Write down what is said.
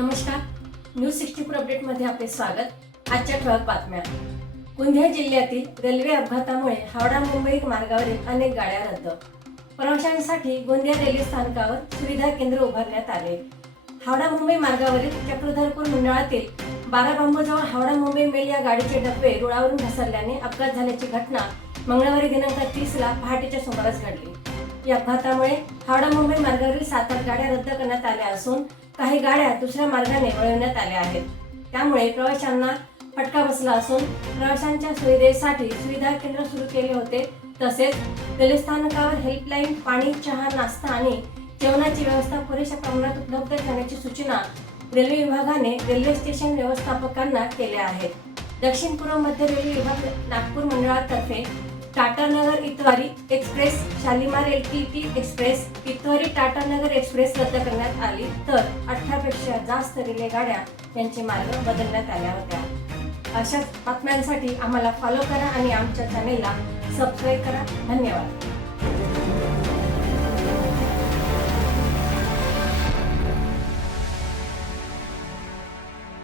नमस्कार. News sixty four अपडेटमध्ये आपले स्वागत. आजच्या ठळक बातम्या. गोंदिया जिल्ह्यातील रेल्वे अपघातामुळे हावडा मुंबई मार्गावरील अनेक गाड्या रद्द. प्रवाशांसाठी गोंदिया रेल्वे स्थानकावर सुविधा केंद्र उभारण्यात आले. हावडा मुंबई मार्गावरील चक्रधरपूर मंडळातील बारा बांबूजवळ हावडा मुंबई मेल या गाडीचे डबे रुळावरून घसरल्याने अपघात झाल्याची घटना मंगळवारी दिनांक तीसला पहाटेच्या सुमारास घडली. या अपघातामुळे हावडा मुंबई मार्गावरील सात आठ गाड्या रद्द करण्यात आल्या असून काही गाड्या दुसऱ्या मार्गाने वळवण्यात आल्या आहेत. त्यामुळे प्रवाशांना फटका बसला असून प्रवाशांच्या सुविधेसाठी सुविधा केंद्र सुरू केले होते. तसेच रेल्वे स्थानकावर हेल्पलाईन पाणी चहा नाश्ता आणि जेवणाची व्यवस्था पुरेशा प्रमाणात उपलब्ध करण्याची सूचना रेल्वे विभागाने रेल्वे स्टेशन व्यवस्थापकांना केल्या आहेत. दक्षिण पूर्व मध्य रेल्वे विभाग नागपूर मंडळातर्फे Tatanagar Itwari express Shalimar L T T express Itwari Tatanagar express रद्द करण्यात आली. तर अठरापेक्षा जास्त रेल्वे गाड्या यांचे मार्ग बदलण्यात आल्या होत्या. अशाच बातम्यांसाठी आम्हाला फॉलो करा आणि आमच्या चॅनेलला सबस्क्राईब करा. धन्यवाद.